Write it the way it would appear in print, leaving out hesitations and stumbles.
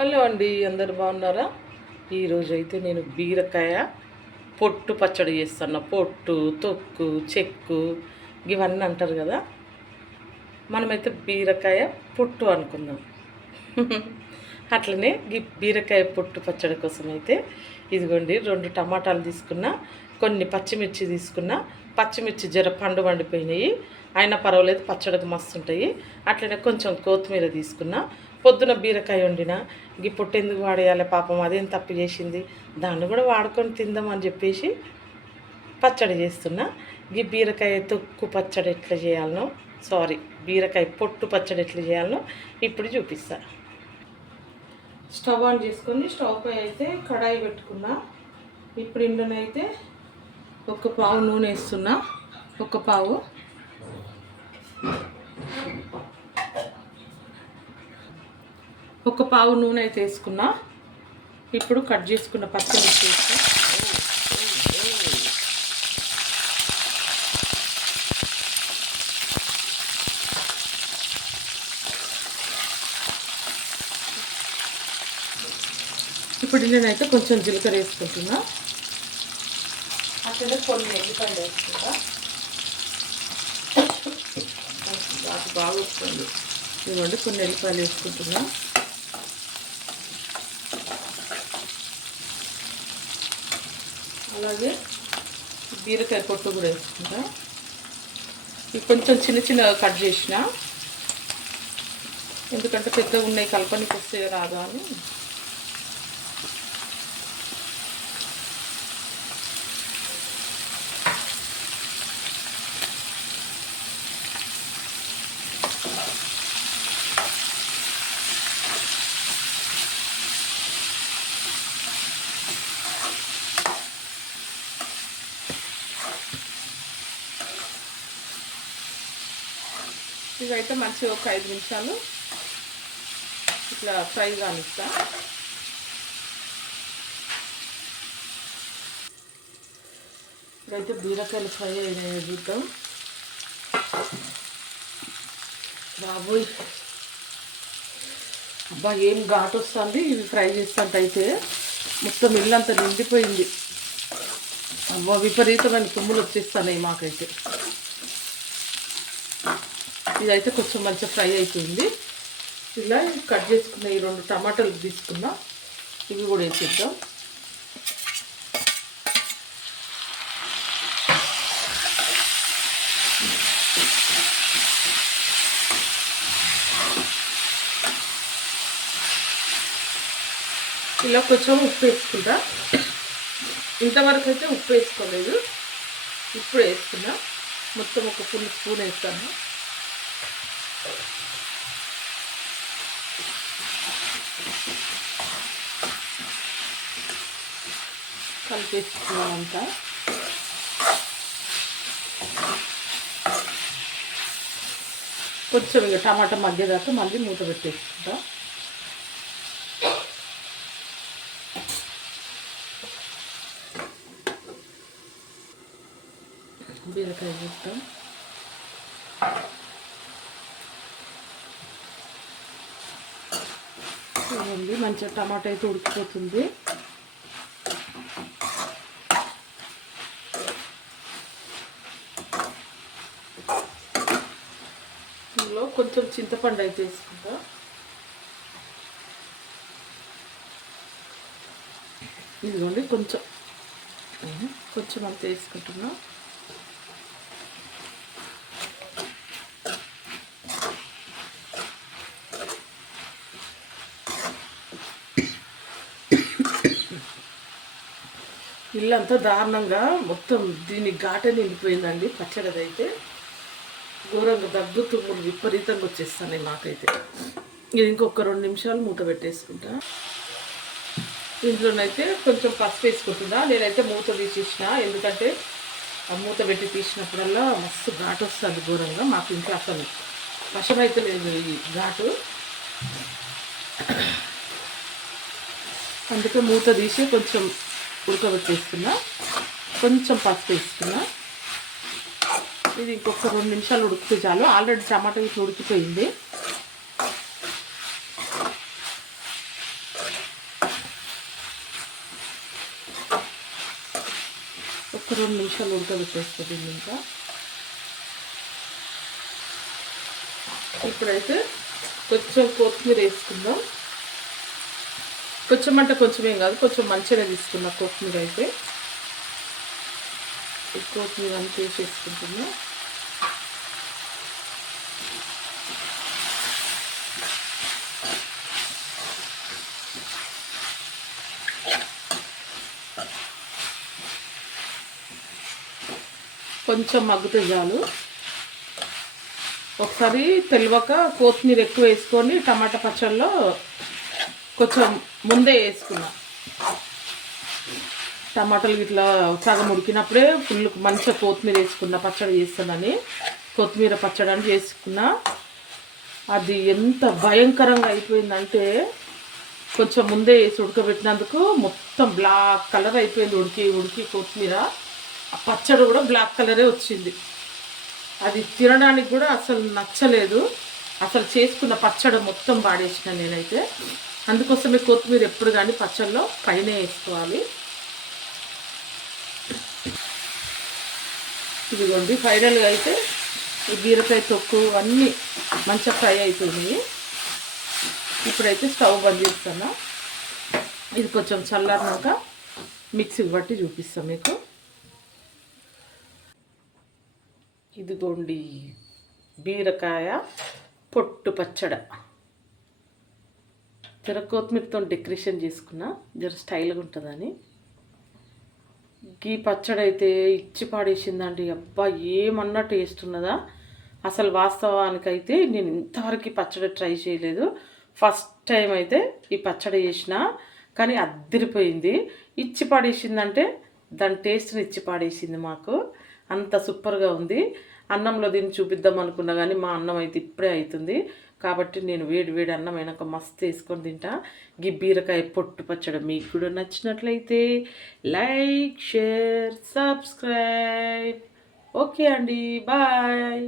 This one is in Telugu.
హలో అండి, అందరు బాగున్నారా? ఈరోజు అయితే నేను బీరకాయ పొట్టు పచ్చడి చేస్తున్నా. పొట్టు, తొక్కు, చెక్కు ఇవన్నీ అంటారు కదా, మనమైతే బీరకాయ పొట్టు అనుకుందాం. అట్లనే ఈ బీరకాయ పొట్టు పచ్చడి కోసం అయితే ఇదిగోండి 2 టమాటాలు తీసుకున్నా, కొన్ని పచ్చిమిర్చి తీసుకున్నా. పచ్చిమిర్చి జర పండు వండిపోయినాయి, అయినా పర్వాలేదు, పచ్చడికి మస్తు ఉంటాయి. అట్లనే కొంచెం కొత్తిమీర తీసుకున్నా. పొద్దున బీరకాయ వండిన, ఈ పొట్టు ఎందుకు వాడేయాలి పాపం, అదేం తప్పు చేసింది, దాన్ని కూడా వాడుకొని తిందామని చెప్పేసి పచ్చడి చేస్తున్నా. ఈ బీరకాయ తొక్కు పచ్చడి ఎట్లా చేయాలనో, బీరకాయ పొట్టు పచ్చడి ఎట్లా చేయాలనో ఇప్పుడు చూపిస్తా. స్టవ్ ఆన్ చేసుకొని స్టవ్ పై అయితే కడాయి పెట్టుకున్నా. ఇప్పుడు ఇందులోనైతే 1 పావు నూనె వేస్తున్నా. 1 పావు. ఒక పావు నూనె అయితే వేసుకున్నా. ఇప్పుడు కట్ చేసుకున్న పచ్చిమిర్చి వేసి ఇప్పుడు నేనైతే కొంచెం జీలకర్ర వేసుకుంటున్నా. అట్లనే కొన్ని ఎల్లిపాయలు వేసుకుంటా. బాగా వస్తుంది. ఇవ్వండి, కొన్ని ఎల్లిపాయలు వేసుకుంటున్నా. అలాగే బీరకాయ పొట్టు కూడా వేసుకుంటా. ఇవి కొంచెం చిన్న చిన్నగా కట్ చేసిన, ఎందుకంటే పెద్దగా ఉన్నాయి కలపనికి వస్తే రాదా అని. ఇవైతే మంచిగా ఒక 5 నిమిషాలు ఇట్లా ఫ్రై కానిస్తా. ఇవైతే బీరకాయలు ఫ్రై అయినాయి, చూద్దాం. బాబోయ్, అబ్బా ఏం ఘాటు వస్తుంది. ఇవి ఫ్రై చేస్తుంటైతే మొత్తం ఇల్లంతా నిండిపోయింది. అబ్బా విపరీతమైన తుమ్ములు వచ్చేస్తున్నాయి మాకైతే. ఇదైతే కొంచెం మంచిగా ఫ్రై అవుతుంది. ఇలా కట్ చేసుకున్న ఈ 2 టమాటాలు తీసుకున్నా, ఇవి కూడా వేసేద్దాం. ఇలా కొంచెం ఉప్పు వేసుకుంటా. ఇంతవరకు అయితే ఉప్పు వేసుకోలేదు, ఇప్పుడు వేసుకున్నా. మొత్తం ఒక ఫుల్ స్పూన్ వేస్తాను. కలిపేసుకున్నామంతా. కొంచెం ఇక టమాటా మగ్గేదాకా మళ్ళీ మూత పెట్టేసుకుంటా. బీరకాయ వేస్తాం. చూడండి, మంచిగా టమాటా అయితే ఉడికిపోతుంది. ఇందులో కొంచెం చింతపండు అయితే వేసుకుంటా. ఇదిగోండి, కొంచెం అంత వేసుకుంటున్నా. ఇల్లంతా దారుణంగా మొత్తం దీని ఘాట నిండిపోయిందండి. పచ్చడిదైతే ఘోరంగా దగ్గు తుమ్ములు విపరీతంగా వచ్చేస్తాయి మాకైతే. ఇది ఇంకొక 2 నిమిషాలు మూత పెట్టేసుకుంటా. ఇంట్లోనైతే కొంచెం పసుపు వేసుకుంటున్నా. నేనైతే మూత తీసేసిన, ఎందుకంటే ఆ మూత పెట్టి తీసినప్పుడల్లా మస్తు ఘాటు వస్తుంది ఘోరంగా. మాకు ఇంట్లో అసలు వశమైతే లేదు ఈ ఘాటు, అందుకే మూత తీసి కొంచెం ఉడకబెట్టేస్తున్నా. కొంచెం పసుపు వేస్తున్నా. ఇది ఇంకొక 2 నిమిషాలు ఉడికితే చాలు. ఆల్రెడీ టమాటా ఇట్లా ఉడికిపోయింది. 2 నిమిషాలు ఉడకబెట్టేస్తా దీన్ని. ఇంకా ఇప్పుడైతే కొంచెం కొత్తిమీర వేసుకుందాం. కొంచెం అంటే కొంచెం ఏం కాదు, కొంచెం మంచిగా తీసుకున్నా కొత్తిమీర. అయితే ఈ కొత్తిమీర అంతా వేసేసుకుంటున్నా. కొంచెం మగ్గితే చాలు. ఒకసారి తెలియక కొత్తిమీర ఎక్కువ వేసుకొని టమాటా పచ్చళ్ళలో కొంచెం ముందే వేసుకున్నా. టమాటాలు ఇట్లా సగం ఉడికినప్పుడే ఫుల్ మంచిగా కొత్తిమీర వేసుకున్నా. పచ్చడి చేస్తానని కొత్తిమీర పచ్చడి అని చేసుకున్నా. అది ఎంత భయంకరంగా అయిపోయిందంటే కొంచెం ముందే వేసి ఉడకబెట్టినందుకు మొత్తం బ్లాక్ కలర్ అయిపోయింది. ఉడికి ఉడికి కొత్తిమీర ఆ పచ్చడి కూడా బ్లాక్ కలరే వచ్చింది. అది తినడానికి కూడా అసలు నచ్చలేదు. అసలు చేసుకున్న పచ్చడి మొత్తం పాడేసిన నేనైతే. అందుకోసమే కొత్తిమీర ఎప్పుడు కానీ పచ్చడిలో పైన వేసుకోవాలి. ఇదిగోండి ఫైనల్గా అయితే ఈ బీరకాయ తొక్కు అన్నీ మంచిగా ఫ్రై అయిపోయినాయి. ఇప్పుడైతే స్టవ్ బంద్ చేస్తున్నా. ఇది కొంచెం చల్లారినాక మిక్సీకి బట్టి చూపిస్తాం మీకు. ఇదిగోండి బీరకాయ పొట్టు పచ్చడ. జర కొత్తిమీరతో డెకరేషన్ చేసుకున్నా, జర స్టైల్గా ఉంటుందని. ఈ పచ్చడి అయితే ఇచ్చి పాడేసిందండి. అబ్బా ఏమన్నా టేస్ట్ ఉన్నదా అసలు. వాస్తవానికైతే నేను ఇంతవరకు పచ్చడి ట్రై చేయలేదు. ఫస్ట్ టైం అయితే ఈ పచ్చడి చేసిన, కానీ అద్దరిపోయింది. ఇచ్చి పాడేసిందంటే దాని టేస్ట్ని ఇచ్చి పాడేసింది మాకు. అంత సూపర్గా ఉంది. అన్నంలో దీన్ని చూపిద్దాం అనుకున్నా కానీ మా అన్నం అయితే ఇప్పుడే అవుతుంది. కాబట్టి నేను వేడి వేడి అన్నం అయినాక మస్తు వేసుకొని తింటా. ఈ బీరకాయ పొట్టు పచ్చడి మీకు కూడా నచ్చినట్లయితే లైక్, షేర్, సబ్స్క్రైబ్. ఓకే అండి, బాయ్.